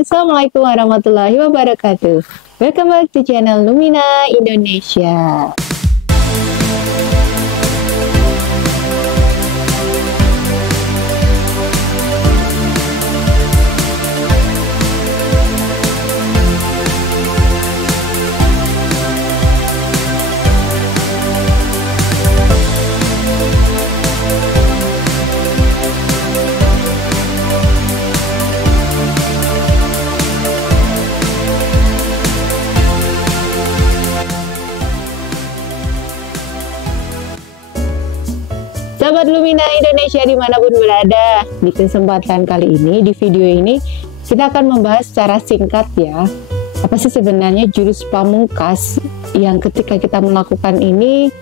Assalamualaikum warahmatullahi wabarakatuh. Welcome back to channel Lumina Indonesia. Sahabat Lumina Indonesia dimanapun berada, di kesempatan kali ini, di video ini kita akan membahas secara singkat ya, apa sih sebenarnya jurus pamungkas yang ketika kita melakukan ini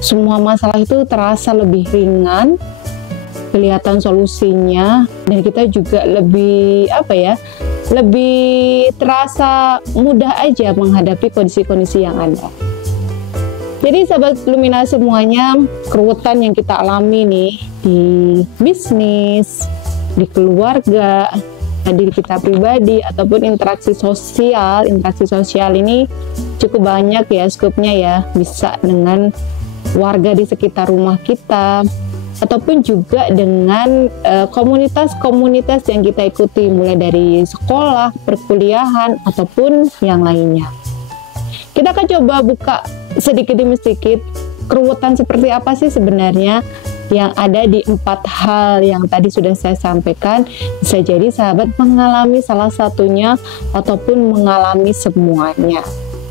semua masalah itu terasa lebih ringan, kelihatan solusinya, dan kita juga lebih lebih terasa mudah aja menghadapi kondisi-kondisi yang ada. Jadi sahabat Lumina semuanya, keruwetan yang kita alami nih di bisnis, di keluarga, diri kita pribadi, ataupun interaksi sosial ini cukup banyak ya skupnya ya, bisa dengan warga di sekitar rumah kita, ataupun juga dengan komunitas-komunitas yang kita ikuti, mulai dari sekolah, perkuliahan, ataupun yang lainnya. Kita akan coba buka sedikit demi sedikit keruwetan seperti apa sih sebenarnya yang ada di 4 hal yang tadi sudah saya sampaikan. Bisa jadi sahabat mengalami salah satunya ataupun mengalami semuanya,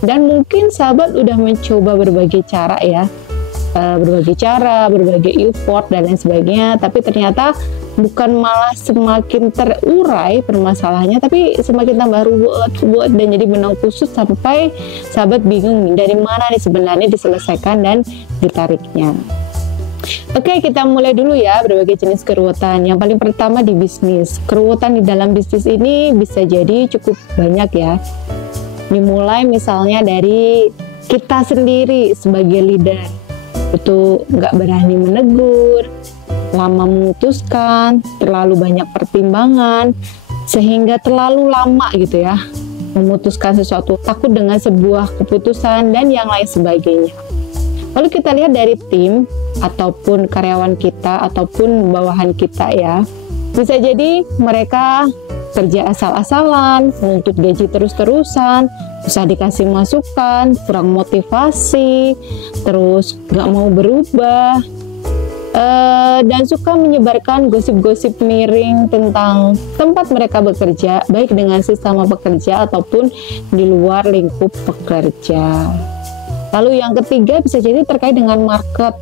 dan mungkin sahabat udah mencoba berbagai cara ya, berbagai effort dan lain sebagainya, tapi ternyata bukan malah semakin terurai permasalahannya, tapi semakin tambah ruwet dan jadi benang khusus sampai sahabat bingung dari mana nih sebenarnya diselesaikan dan ditariknya. Oke, kita mulai dulu ya berbagai jenis keruwetan. Yang paling pertama di bisnis. Keruwetan di dalam bisnis ini bisa jadi cukup banyak ya. Dimulai misalnya dari kita sendiri sebagai leader, itu nggak berani menegur, lama memutuskan, terlalu banyak pertimbangan, sehingga terlalu lama gitu ya memutuskan sesuatu, takut dengan sebuah keputusan dan yang lain sebagainya. Lalu kita lihat dari tim ataupun karyawan kita ataupun bawahan kita ya, bisa jadi mereka kerja asal-asalan, menuntut gaji terus-terusan, susah dikasih masukan, kurang motivasi, terus nggak mau berubah, dan suka menyebarkan gosip-gosip miring tentang tempat mereka bekerja, baik dengan sesama pekerja ataupun di luar lingkup pekerja. Lalu yang ketiga bisa jadi terkait dengan market,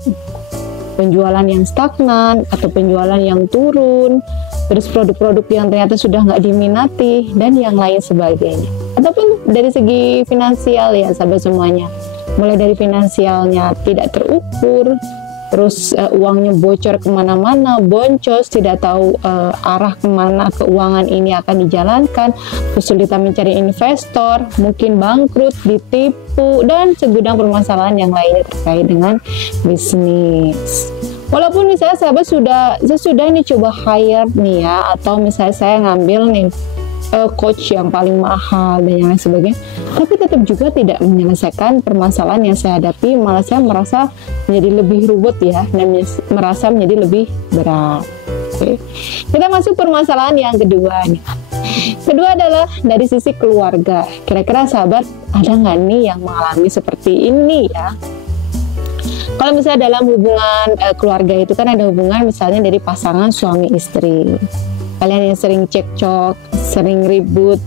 penjualan yang stagnan atau penjualan yang turun, terus produk-produk yang ternyata sudah nggak diminati dan yang lain sebagainya. Ataupun dari segi finansial ya sahabat semuanya, mulai dari finansialnya tidak terukur, terus uangnya bocor kemana-mana, boncos, tidak tahu arah kemana keuangan ini akan dijalankan, kesulitan mencari investor, mungkin bangkrut, ditipu, dan segudang permasalahan yang lainnya terkait dengan bisnis. Walaupun misalnya sahabat sudah nih coba hire nih ya, atau misalnya saya ngambil nih coach yang paling mahal dan yang lain sebagainya, tapi tetap juga tidak menyelesaikan permasalahan yang saya hadapi, malah saya merasa menjadi lebih ruwet ya, dan merasa menjadi lebih berat. Oke. Kita masuk permasalahan yang kedua nih. Kedua adalah dari sisi keluarga. Kira-kira sahabat ada nggak nih yang mengalami seperti ini ya? Kalau misalnya dalam hubungan keluarga itu kan ada hubungan misalnya dari pasangan suami istri. Kalian yang sering cekcok, sering ribut.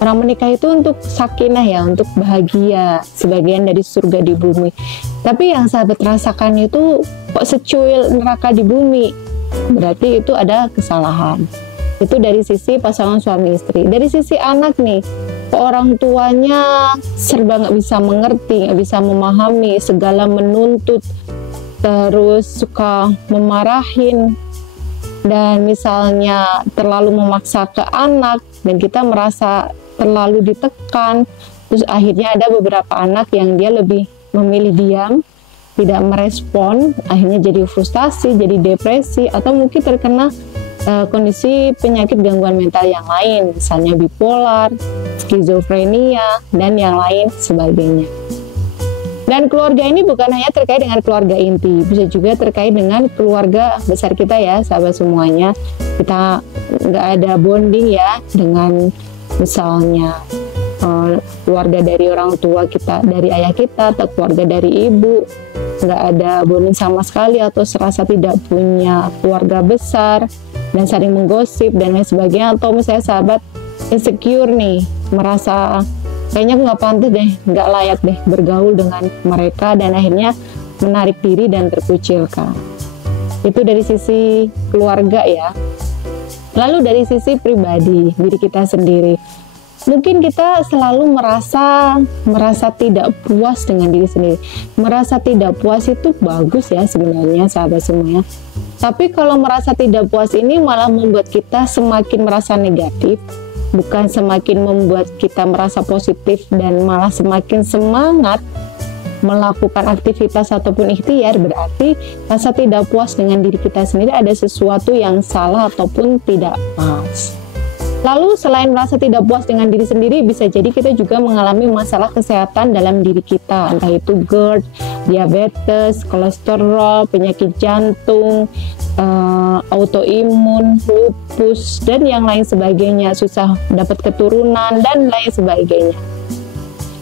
Orang menikah itu untuk sakinah ya, untuk bahagia, sebagian dari surga di bumi. Tapi yang sahabat rasakan itu kok secuil neraka di bumi, berarti itu ada kesalahan. Itu dari sisi pasangan suami istri. Dari sisi anak nih, orang tuanya serba nggak bisa mengerti, nggak bisa memahami, segala menuntut, terus suka memarahin, dan misalnya terlalu memaksa ke anak, dan kita merasa terlalu ditekan. Terus akhirnya ada beberapa anak yang dia lebih memilih diam, tidak merespon, akhirnya jadi frustasi, jadi depresi, atau mungkin terkena kondisi penyakit gangguan mental yang lain, misalnya bipolar, skizofrenia, dan yang lain sebagainya. Dan keluarga ini bukan hanya terkait dengan keluarga inti, bisa juga terkait dengan keluarga besar kita ya, sahabat semuanya. Kita nggak ada bonding ya dengan misalnya keluarga dari orang tua kita, dari ayah kita, atau keluarga dari ibu, nggak ada bonding sama sekali, atau serasa tidak punya keluarga besar dan saling menggosip dan lain sebagainya. Atau misalnya sahabat insecure nih, merasa kayaknya aku nggak pantas deh, nggak layak deh bergaul dengan mereka, dan akhirnya menarik diri dan terkucilkan. Itu dari sisi keluarga ya. Lalu dari sisi pribadi, diri kita sendiri, mungkin kita selalu merasa tidak puas dengan diri sendiri. Merasa tidak puas itu bagus ya sebenarnya, sahabat semuanya. Tapi kalau merasa tidak puas ini malah membuat kita semakin merasa negatif, bukan semakin membuat kita merasa positif dan malah semakin semangat melakukan aktivitas ataupun ikhtiar. Berarti rasa tidak puas dengan diri kita sendiri ada sesuatu yang salah ataupun tidak pas. Lalu selain merasa tidak puas dengan diri sendiri, bisa jadi kita juga mengalami masalah kesehatan dalam diri kita, entah itu GERD, diabetes, kolesterol, penyakit jantung, autoimun, lupus, dan yang lain sebagainya, susah dapat keturunan, dan lain sebagainya.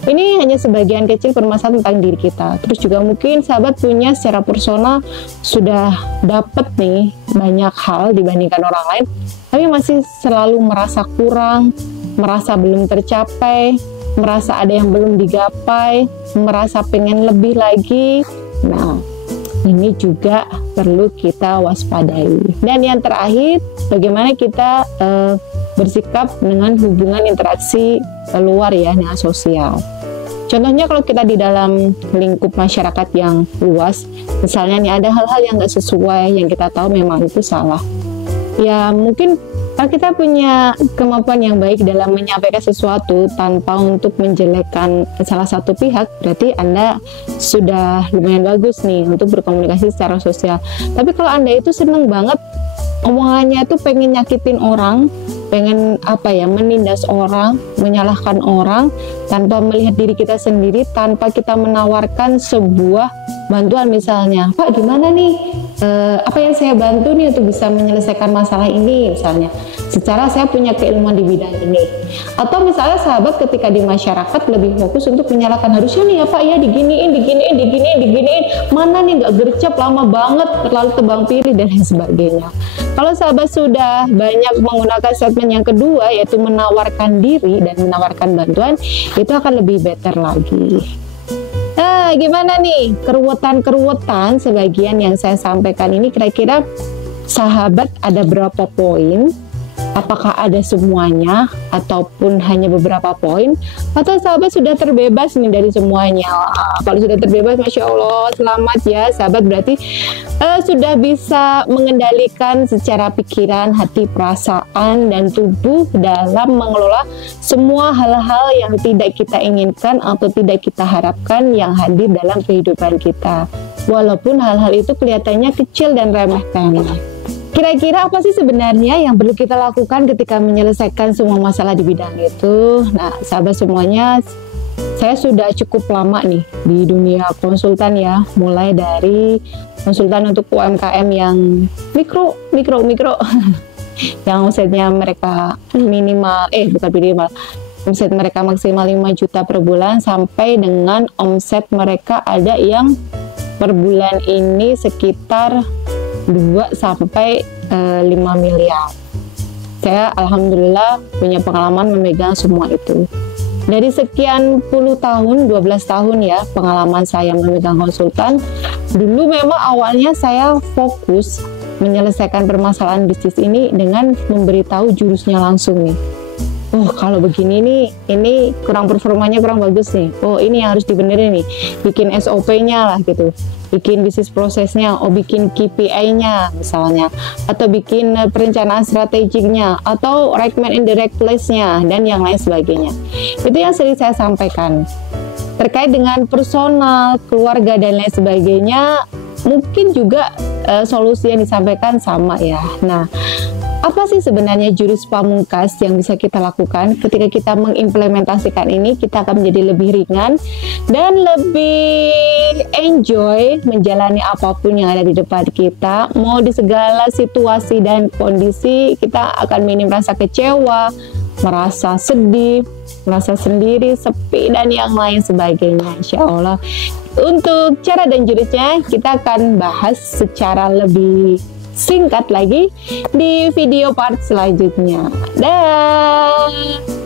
Ini hanya sebagian kecil permasalahan tentang diri kita. Terus juga mungkin sahabat punya secara personal sudah dapat nih banyak hal dibandingkan orang lain, tapi masih selalu merasa kurang, merasa belum tercapai, merasa ada yang belum digapai, merasa pengen lebih lagi. Nah, ini juga perlu kita waspadai. Dan yang terakhir, bagaimana kita bersikap dengan hubungan interaksi luar ya, dengan sosial. Contohnya kalau kita di dalam lingkup masyarakat yang luas, misalnya nih ada hal-hal yang nggak sesuai, yang kita tahu memang itu salah. Ya mungkin kalau kita punya kemampuan yang baik dalam menyampaikan sesuatu tanpa untuk menjelekkan salah satu pihak, berarti Anda sudah lumayan bagus nih untuk berkomunikasi secara sosial. Tapi kalau Anda itu seneng banget omongannya itu pengen nyakitin orang, pengen menindas orang, menyalahkan orang tanpa melihat diri kita sendiri, tanpa kita menawarkan sebuah bantuan, misalnya, Pak gimana nih, apa yang saya bantu nih untuk bisa menyelesaikan masalah ini, misalnya secara saya punya keilmuan di bidang ini. Atau misalnya sahabat ketika di masyarakat lebih fokus untuk menyalahkan, harusnya nih ya Pak ya diginiin, mana nih nggak gercep, lama banget, terlalu tebang pilih, dan lain sebagainya. Kalau sahabat sudah banyak menggunakan statement yang kedua, yaitu menawarkan diri dan menawarkan bantuan, itu akan lebih better lagi. Nah, gimana nih keruwetan sebagian yang saya sampaikan ini, kira-kira sahabat ada berapa poin? Apakah ada semuanya ataupun hanya beberapa poin, atau sahabat sudah terbebas nih dari semuanya? Kalau sudah terbebas, Masya Allah, selamat ya sahabat, berarti sudah bisa mengendalikan secara pikiran, hati, perasaan, dan tubuh dalam mengelola semua hal-hal yang tidak kita inginkan atau tidak kita harapkan yang hadir dalam kehidupan kita, walaupun hal-hal itu kelihatannya kecil dan remeh-temeh. Kira-kira apa sih sebenarnya yang perlu kita lakukan ketika menyelesaikan semua masalah di bidang itu? Nah, sahabat semuanya, saya sudah cukup lama nih di dunia konsultan ya, mulai dari konsultan untuk UMKM yang mikro yang omsetnya mereka omset mereka maksimal 5 juta per bulan, sampai dengan omset mereka ada yang per bulan ini sekitar 2 sampai 5 miliar. Saya alhamdulillah punya pengalaman memegang semua itu. Dari sekian puluh tahun, 12 tahun ya pengalaman saya memegang konsultan. Dulu memang awalnya saya fokus menyelesaikan permasalahan bisnis ini dengan memberitahu jurusnya langsung nih. Oh kalau begini nih, ini performanya kurang bagus nih. Oh ini yang harus dibenerin nih. Bikin SOP-nya lah gitu. Bikin bisnis prosesnya, bikin KPI-nya misalnya, atau bikin perencanaan strategiknya, atau right man in the right place-nya, dan yang lain sebagainya. Itu yang sering saya sampaikan. Terkait dengan personal, keluarga, dan lain sebagainya, mungkin juga solusi yang disampaikan sama ya. Nah, Apa sih sebenarnya jurus pamungkas yang bisa kita lakukan? Ketika kita mengimplementasikan ini, kita akan menjadi lebih ringan dan lebih enjoy menjalani apapun yang ada di depan kita. Mau di segala situasi dan kondisi, kita akan minim rasa kecewa, merasa sedih, merasa sendiri, sepi, dan yang lain sebagainya, insya Allah. Untuk cara dan jurusnya, kita akan bahas secara lebih singkat lagi di video part selanjutnya. Dah.